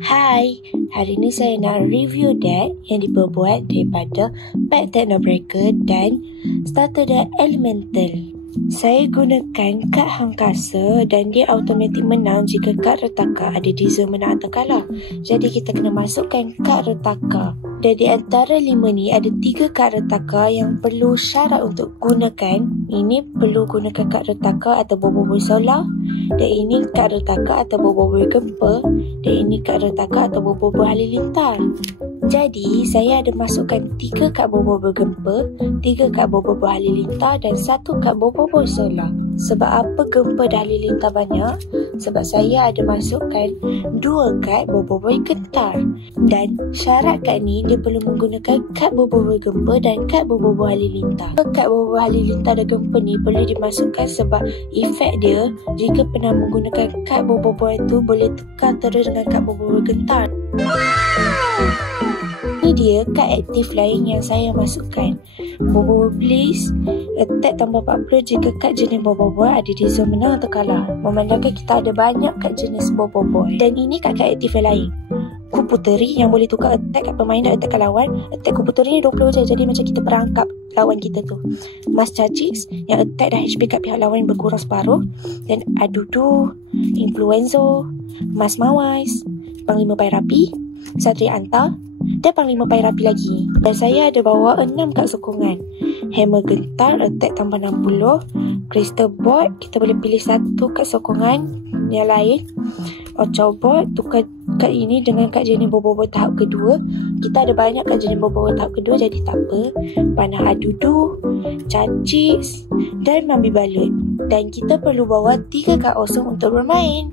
Hai, hari ini saya nak review deck yang diperbuat daripada Pack Technobreaker dan Starter Deck Elemental. Saya gunakan kad Hangkasa dan dia automatik menang jika kad retaka ada di zon menang atau kalah. Jadi kita kena masukkan kad retaka. Dan di antara 5 ni ada 3 kad retaka yang perlu syarat untuk gunakan. Ini perlu gunakan kad retaka atau bobo solar. Dan ini kad retaka atau bobo gempa. Dan ini kad retaka atau bobo halilintar. Jadi, saya ada masukkan 3 kad bobo gempa, 3 kad bobo halilintar dan 1 kad bobo solar. Sebab apa gempa dan halilintar banyak? Sebab saya ada masukkan 2 kad bobo gentar. Dan syarat kad ni dia perlu menggunakan kad bobo gempa dan kad bobo halilintar. Kad bobo halilintar dan gempa ni perlu dimasukkan sebab efek dia jika pernah menggunakan kad bobo itu boleh tukar terus dengan kad bobo gentar. Ini dia kad aktif lain yang saya masukkan. Bobo Bliss, attack tambah 40 jika kad jenis Bobo Boy ada di zon menang atau kalah. Memandangkan kita ada banyak kad jenis Bobo Boy. Dan ini kad aktif yang lain. Kuputeri yang boleh tukar attack kat pemain dan attack kat lawan. Attack kuputeri 20 je, jadi macam kita perangkap lawan kita tu. Mas Chachix yang attack dan HP kat pihak lawan berkurang separuh. Dan Adudu, Influenzo, Mas Mawais, Panglima Pairapi, Satria Anta dan Panglima Pairapi lagi. Dan saya ada bawa 6 kad sokongan. Hammer Gentar, attack tambah 60. Crystal Board, kita boleh pilih 1 kad sokongan yang lain. Ocho Board, tukar kad ini dengan kad jenis Bobo tahap kedua. Kita ada banyak kad jenis Bobo tahap kedua, jadi tak apa. Panah Adudu, Chachix dan Mambi Balut. Dan kita perlu bawa 3 kad kosong untuk bermain.